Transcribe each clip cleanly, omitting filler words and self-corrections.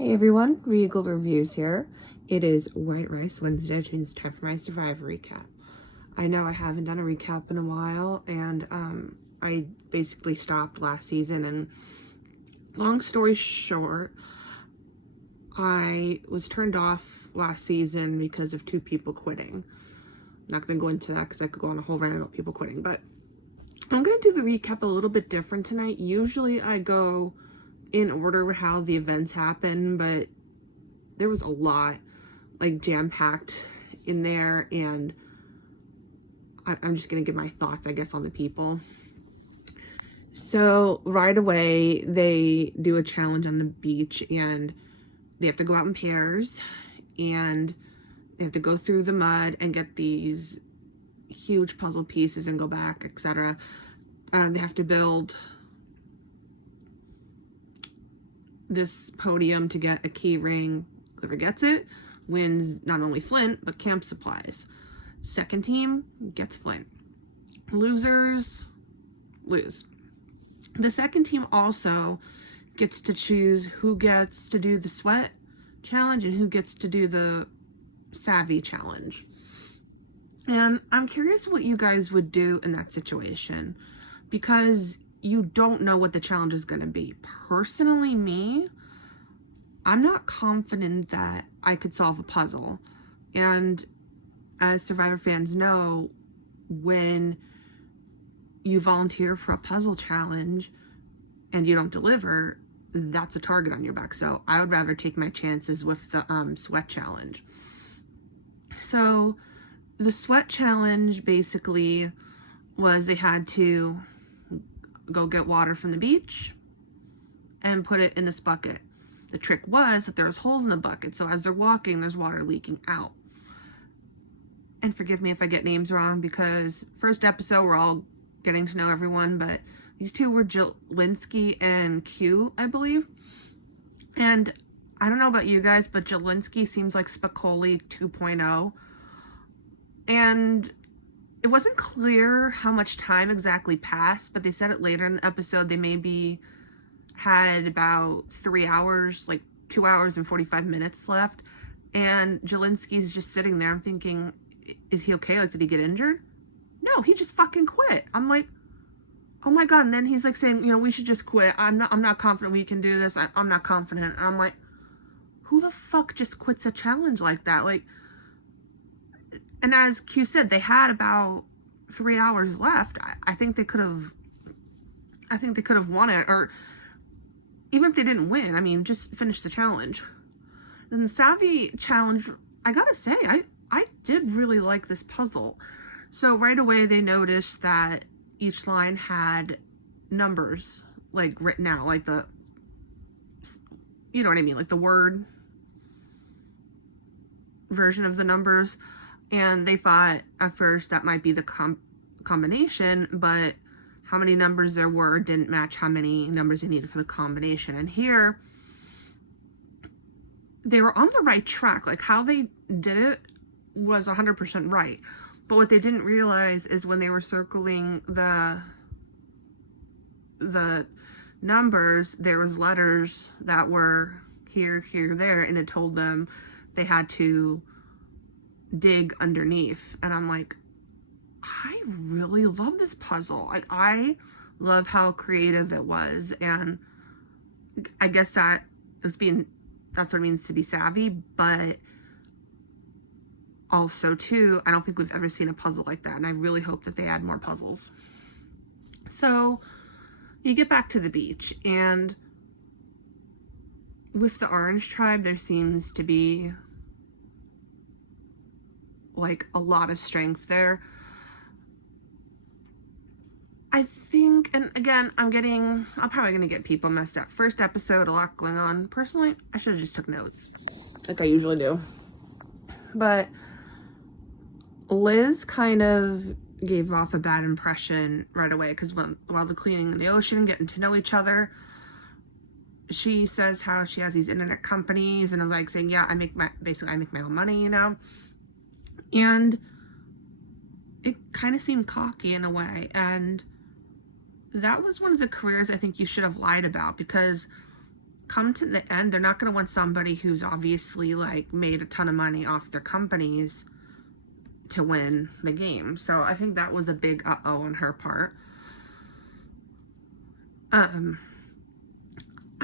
Hey everyone, Regal Reviews here. It is White Rice Wednesday, which means it's time for my Survivor recap. I know I haven't done a recap in a while, and I basically stopped last season, and long story short, I was turned off last season because of 2 people quitting. I'm not going to go into that because I could go on a whole rant about people quitting, but I'm going to do the recap a little bit different tonight. Usually I go in order how the events happen, but there was a lot like jam-packed in there, and I'm just gonna give my thoughts, I guess, on the people. So right away they do a challenge on the beach, and they have to go out in pairs, and they have to go through the mud and get these huge puzzle pieces and go back, etc. They have to build this podium to get a key ring. Whoever gets it wins not only Flint, but camp supplies. Second team gets Flint. Losers lose. The second team also gets to choose who gets to do the sweat challenge and who gets to do the savvy challenge. And I'm curious what you guys would do in that situation, because you don't know what the challenge is going to be. Personally, me, I'm not confident that I could solve a puzzle. And as Survivor fans know, when you volunteer for a puzzle challenge and you don't deliver, that's a target on your back. So I would rather take my chances with the sweat challenge. So the sweat challenge basically was they had to go get water from the beach and put it in this bucket. The trick was that there was holes in the bucket, so as they're walking, there's water leaking out. And forgive me if I get names wrong, because first episode, we're all getting to know everyone, but these two were Jelinski and Q, I believe. And I don't know about you guys, but Jelinski seems like Spicoli 2.0. And it wasn't clear how much time exactly passed, but they said it later in the episode. They maybe had about 3 hours, like 2 hours and 45 minutes left. And Jelinski's just sitting there. I'm thinking, is he okay? Like, did he get injured? No, he just fucking quit. I'm like, oh my God. And then he's like saying, we should just quit. I'm not confident we can do this. I'm not confident. And I'm like, who the fuck just quits a challenge like that? Like, and as Q said, they had about 3 hours left. I think they could have won it, or even if they didn't win, I mean, just finish the challenge. And the Savvy challenge, I gotta say, I did really like this puzzle. So right away they noticed that each line had numbers, like, written out, like the, you know what I mean, like the word version of the numbers. And they thought at first that might be the combination, but how many numbers there were didn't match how many numbers they needed for the combination. And here, they were on the right track. Like, how they did it was 100% right. But what they didn't realize is when they were circling the numbers, there was letters that were here, here, there, and it told them they had to dig underneath. And I'm like, I really love this puzzle. Like, I love how creative it was, and I guess that's what it means to be savvy. But also too, I don't think we've ever seen a puzzle like that, and I really hope that they add more puzzles. So you get back to the beach, and with the Orange Tribe, there seems to be like a lot of strength there. I think, and again, I'm probably gonna get people messed up. First episode, a lot going on. Personally, I should have just took notes, like I usually do. But Liz kind of gave off a bad impression right away, because while they're cleaning in the ocean, getting to know each other, she says how she has these internet companies, and I was like saying, yeah, I make my own money, and it kind of seemed cocky in a way. And that was one of the careers I think you should have lied about, because come to the end, they're not going to want somebody who's obviously like made a ton of money off their companies to win the game. So I think that was a big uh-oh on her part. I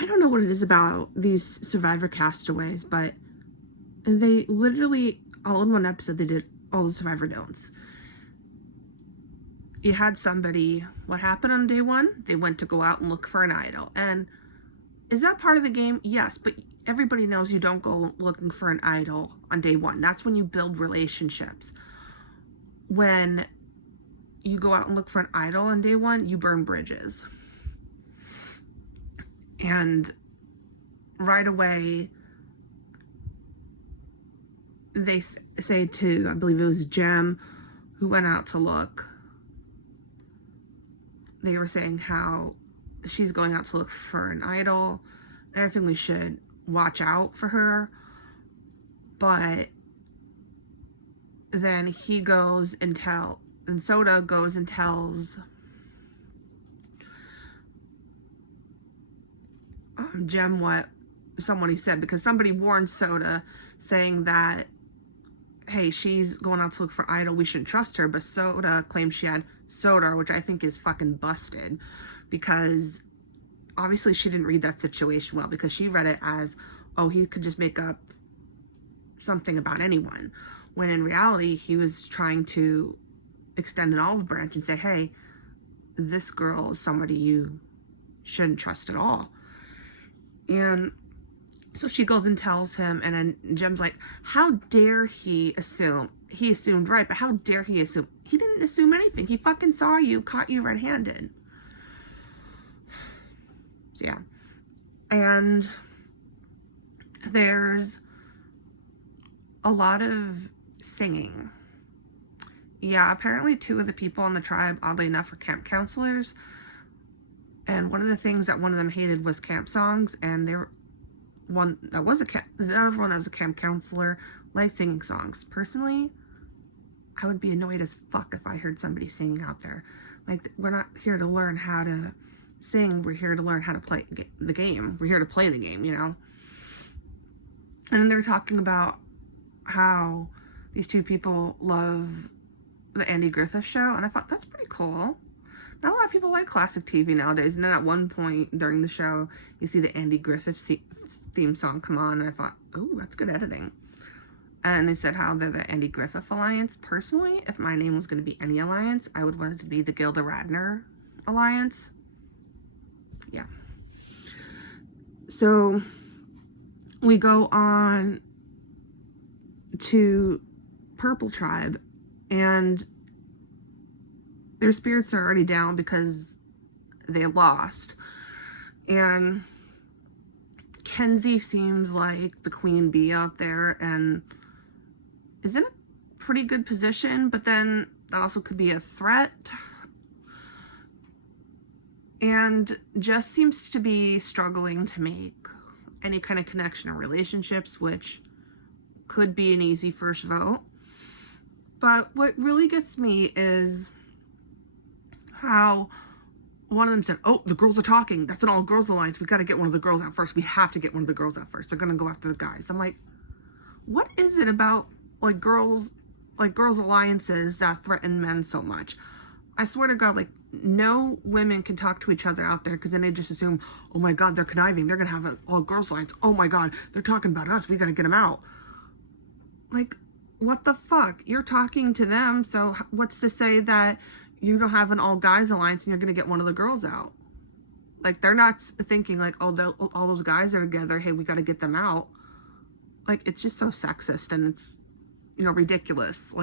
don't know what it is about these Survivor castaways, but they literally, all in one episode, they did all the Survivor don'ts. You had somebody, what happened on day one? They went to go out and look for an idol. And is that part of the game? Yes, but everybody knows you don't go looking for an idol on day one. That's when you build relationships. When you go out and look for an idol on day one, you burn bridges. And right away, they say to, I believe it was Jem, who went out to look, they were saying how she's going out to look for an idol, and I think we should watch out for her. But then he goes and Soda goes and tells Jem what somebody said, because somebody warned Soda saying that, hey, she's going out to look for idol, we shouldn't trust her. But Soda claims she had soda, which I think is fucking busted, because obviously she didn't read that situation well, because she read it as, oh, he could just make up something about anyone, when in reality he was trying to extend an olive branch and say, hey, this girl is somebody you shouldn't trust at all. And so she goes and tells him, and then Jem's like, how dare he assume? He assumed right, but how dare he assume? He didn't assume anything. He fucking saw you, caught you red-handed. So yeah. And there's a lot of singing. Yeah, apparently 2 of the people on the tribe, oddly enough, were camp counselors. And one of the things that one of them hated was camp songs, and the other one that was a camp counselor liked singing songs. Personally, I would be annoyed as fuck if I heard somebody singing out there. Like, we're not here to learn how to sing, we're here to learn how to play the game. We're here to play the game, you know? And then they're talking about how these 2 people love the Andy Griffith Show, and I thought, that's pretty cool. Not a lot of people like classic TV nowadays. And then at one point during the show, you see the Andy Griffith theme song come on, and I thought, oh, that's good editing. And they said how they're the Andy Griffith Alliance. Personally, if my name was going to be any alliance, I would want it to be the Gilda Radner Alliance. Yeah. So we go on to Purple Tribe, and their spirits are already down because they lost. And Kenzie seems like the queen bee out there and is in a pretty good position, but then that also could be a threat. And Jess seems to be struggling to make any kind of connection or relationships, which could be an easy first vote. But what really gets me is how one of them said, oh, the girls are talking. That's an all-girls alliance. We got to get one of the girls out first. We have to get one of the girls out first. They're going to go after the guys. I'm like, what is it about girls alliances that threaten men so much? I swear to God, no women can talk to each other out there, because then they just assume, oh my God, they're conniving. They're going to have an all-girls alliance. Oh my God, they're talking about us. We got to get them out. What the fuck? You're talking to them, so what's to say that you don't have an all-guys alliance and you're going to get one of the girls out? They're not thinking oh, all those guys are together, hey, we got to get them out. It's just so sexist, and it's, ridiculous.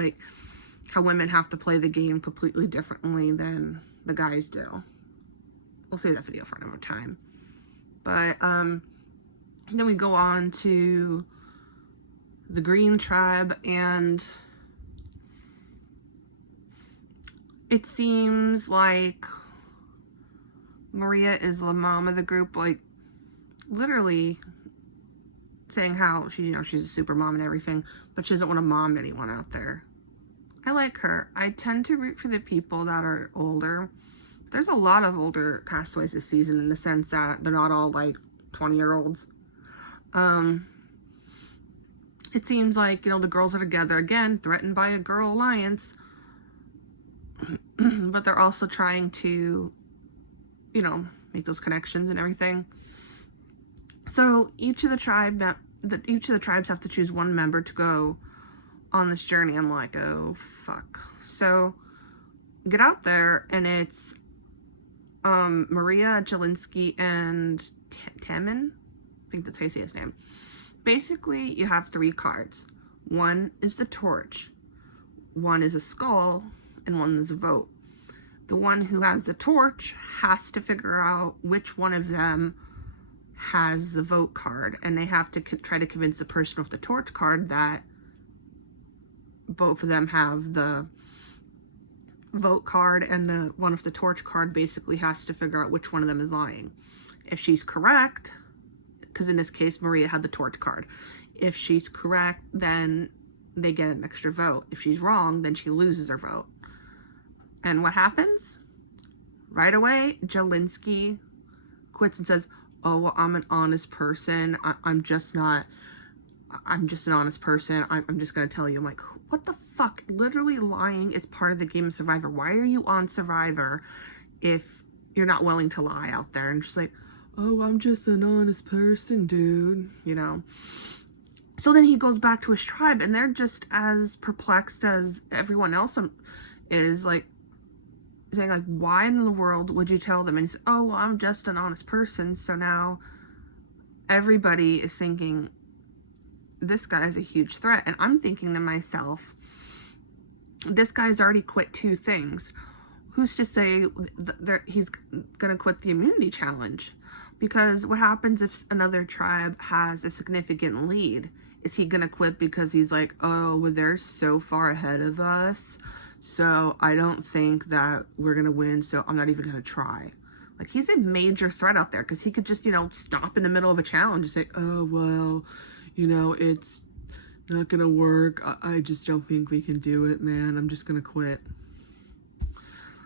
How women have to play the game completely differently than the guys do. We'll save that video for another time. But, then we go on to the Green Tribe, and it seems like Maria is the mom of the group, literally saying how she's a super mom and everything, but she doesn't want to mom anyone out there. I like her. I tend to root for the people that are older. There's a lot of older castaways this season, in the sense that they're not all 20-year-olds. It seems like, the girls are together again, threatened by a girl alliance, but they're also trying to, make those connections and everything. So each of the tribes have to choose one member to go on this journey. I'm like, oh fuck. So get out there, and it's Maria, Jelinsky, and Tamin. I think that's how you say his name. Basically, you have 3 cards. One is the torch, one is a skull, and one is a vote. The one who has the torch has to figure out which one of them has the vote card, and they have to try to convince the person with the torch card that both of them have the vote card, and the one with the torch card basically has to figure out which one of them is lying. If she's correct, because in this case Maria had the torch card, if she's correct, then they get an extra vote. If she's wrong, then she loses her vote. And what happens? Right away, Jelinsky quits and says, oh, well, I'm an honest person. I'm just an honest person. I'm just going to tell you. I'm like, what the fuck? Literally lying is part of the game of Survivor. Why are you on Survivor if you're not willing to lie out there? And just like, oh, I'm just an honest person, dude. So then he goes back to his tribe, and they're just as perplexed as everyone else is, like, saying, like, why in the world would you tell them? And he said, oh, well, I'm just an honest person. So now everybody is thinking this guy is a huge threat. And I'm thinking to myself, this guy's already quit 2 things. Who's to say he's going to quit the immunity challenge? Because what happens if another tribe has a significant lead? Is he going to quit because he's like, oh, well, they're so far ahead of us, so I don't think that we're going to win, so I'm not even going to try. Like, he's a major threat out there, because he could just, stop in the middle of a challenge and say, oh, well, it's not going to work. I just don't think we can do it, man. I'm just going to quit.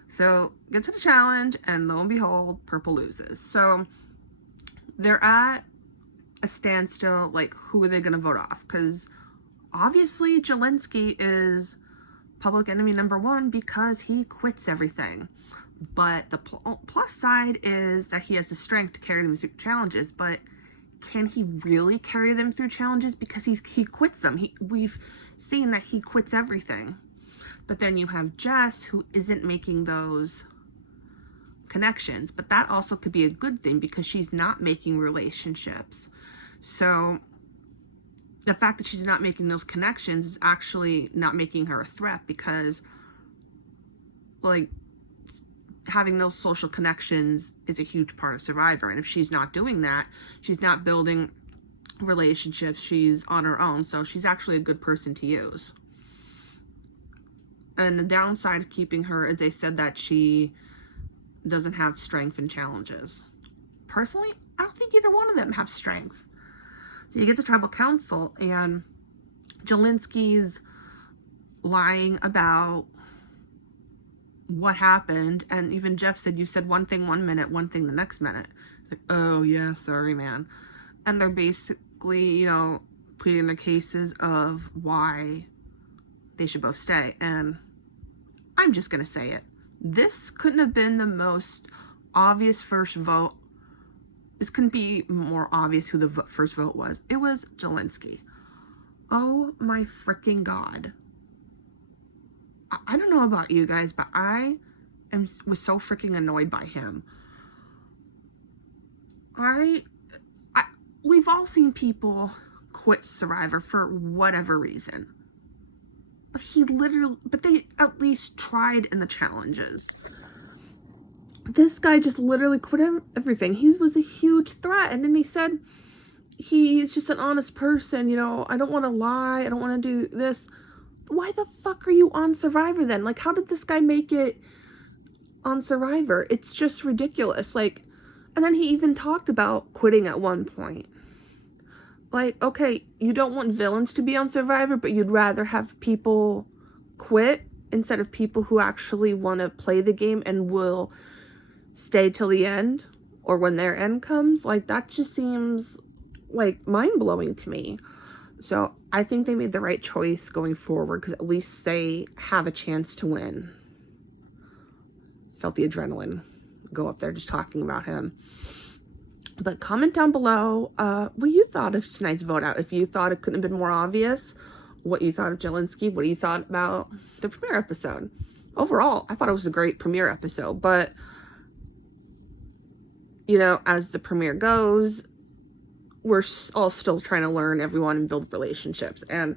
So, get to the challenge, and lo and behold, Purple loses. So, they're at a standstill, like, who are they going to vote off? Because, obviously, Jelinsky is public enemy number 1 because he quits everything. But the plus side is that he has the strength to carry them through challenges, but can he really carry them through challenges? Because he quits them. We've seen that he quits everything. But then you have Jess, who isn't making those connections, but that also could be a good thing because she's not making relationships. So the fact that she's not making those connections is actually not making her a threat, because, like, having those social connections is a huge part of Survivor. And if she's not doing that, she's not building relationships, she's on her own. So she's actually a good person to use. And the downside of keeping her is they said that she doesn't have strength in challenges. Personally, I don't think either one of them have strength. So you get the tribal council, and Jelinsky's lying about what happened, and even Jeff said, you said one thing 1 minute, one thing the next minute. Like, oh yeah, sorry, man. And they're basically, pleading the cases of why they should both stay. And I'm just gonna say it. This couldn't have been the most obvious first vote. This couldn't be more obvious who the first vote was. It was Jelinsky. Oh my freaking God. I don't know about you guys, but was so freaking annoyed by him. We've all seen people quit Survivor for whatever reason. But they at least tried in the challenges. This guy just literally quit everything. He was a huge threat. And then he said he's just an honest person. I don't want to lie. I don't want to do this. Why the fuck are you on Survivor then? Like, how did this guy make it on Survivor? It's just ridiculous. Like, and then he even talked about quitting at one point. Like, okay, you don't want villains to be on Survivor, but you'd rather have people quit instead of people who actually want to play the game and will stay till the end. or when their end comes, like, that just seems, like, mind-blowing to me. So I think they made the right choice going forward, because at least they have a chance to win. Felt the adrenaline go up there just talking about him. But comment down below what you thought of tonight's vote out. If you thought it couldn't have been more obvious, what you thought of Jelinsky, what you thought about the premiere episode. Overall, I thought it was a great premiere episode, but, you know, as the premiere goes, we're all still trying to learn everyone and build relationships, and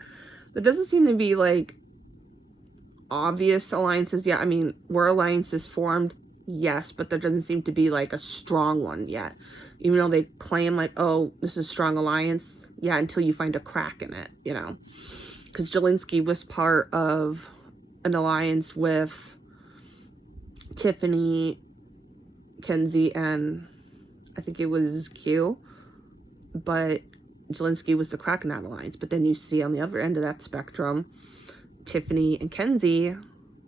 there doesn't seem to be, like, obvious alliances yet. I mean, were alliances formed? Yes, but there doesn't seem to be, like, a strong one yet. Even though they claim, like, oh, this is a strong alliance. Yeah, until you find a crack in it, you know. Because Jelinsky was part of an alliance with Tiffany, Kenzie, and I think it was Q. But Jelinsky was the crack in that alliance. But then you see on the other end of that spectrum, Tiffany and Kenzie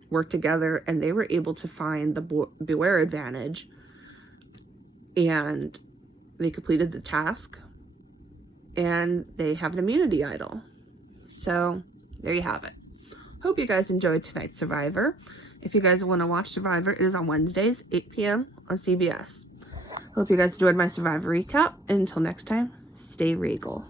worked together, and they were able to find the Beware advantage, and they completed the task, and they have an immunity idol. So there you have it. Hope you guys enjoyed tonight's Survivor. If you guys want to watch Survivor, it is on Wednesdays, 8 p.m. on CBS. Hope you guys enjoyed my Survivor recap, and until next time, stay regal.